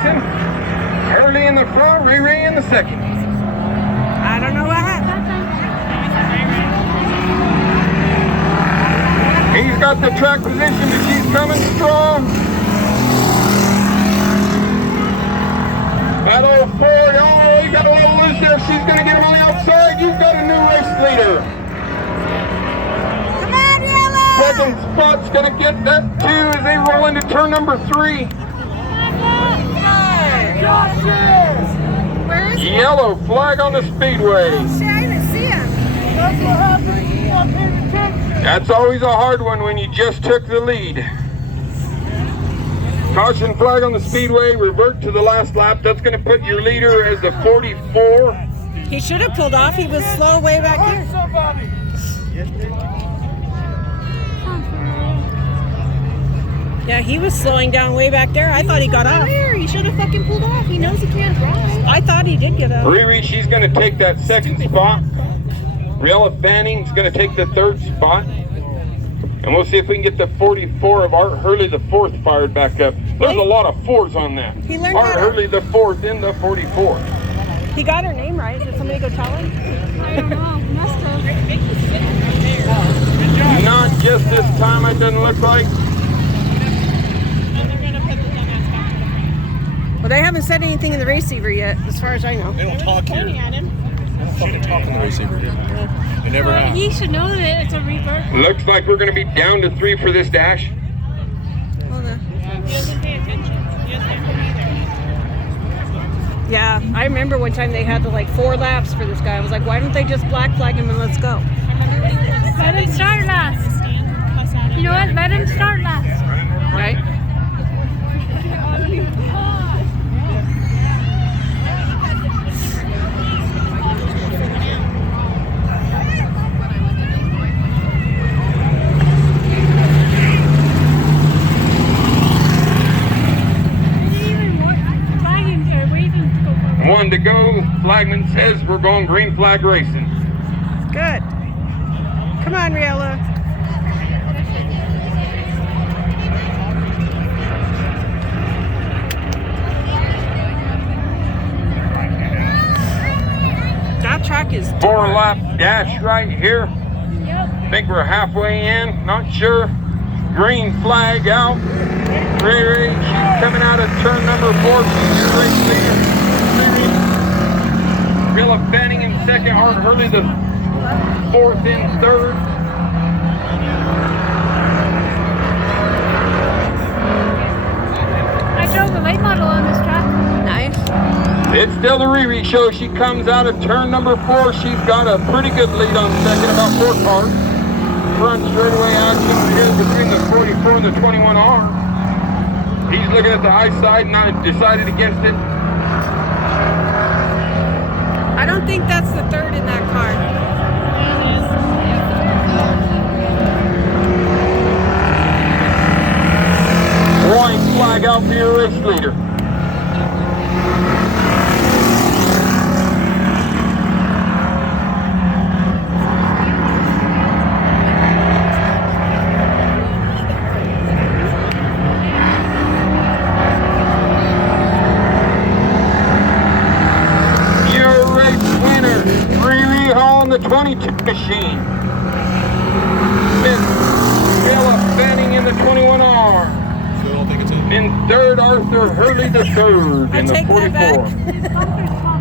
Hurley in the front, Riri in the second. I don't know what happened. He's got the track position, but she's coming strong. That old Ford, oh, you got a little loose there. She's going to get him on the outside. You've got a new race leader. Come on, Yellow! Second spot's going to get that too as they roll into turn number 3. Where is he? Yellow flag on the speedway. Oh, shit, I didn't see him. That's always a hard one when you just took the lead. Caution flag on the speedway, revert to the last lap. That's going to put your leader as the 44. He should have pulled off. He was slow way back here. Yeah, he was slowing down way back there. I thought he got off. He should have fucking pulled off. He knows he can't drive. I thought he did get off. Riri, she's going to take that second spot. Riella Fanning's going to take the third spot. And we'll see if we can get the 44 of Art Hurley, the fourth, fired back up. There's a lot of fours on that. He learned Art how to- Hurley, the fourth, in the 44. He got her name right. Did somebody go tell him? I don't know. Must have. Not just this time, it doesn't look like. Well, they haven't said anything in the receiver yet, as far as I know. They don't talk here. Pointing at him. They don't fucking talk on the receiver here. They never have. He should know that it's a revert. Looks like we're going to be down to 3 for this dash. Hold on. He doesn't pay attention. He doesn't have to be there. Yeah, I remember one time they had to like 4 laps for this guy. I was like, why don't they just black flag him and let's go? Let him start last. You know what? Let him start last. Right? One to go. Flagman says we're going green flag racing. Good. Come on, Riella. That track is 4-lap dash right here. I think we're halfway in. Not sure. Green flag out. Riri, she's coming out of turn number 4. She's your race leader. Willa Fanning in second. Art Hurley the fourth and third. I drove a late model on this track. nice. It's still the Riri show. She comes out of turn number 4. She's got a pretty good lead on second, about 4 cars. Front straightaway action here between the 44 and the 21R. He's looking at the high side and I decided against it. I don't think that's the third in that car. White flag out for your race leader. The 22 machine. Fifth, Willa Fanning in the 21R. Still don't think it's in. In third, Arthur Hurley the third in the 44. That back.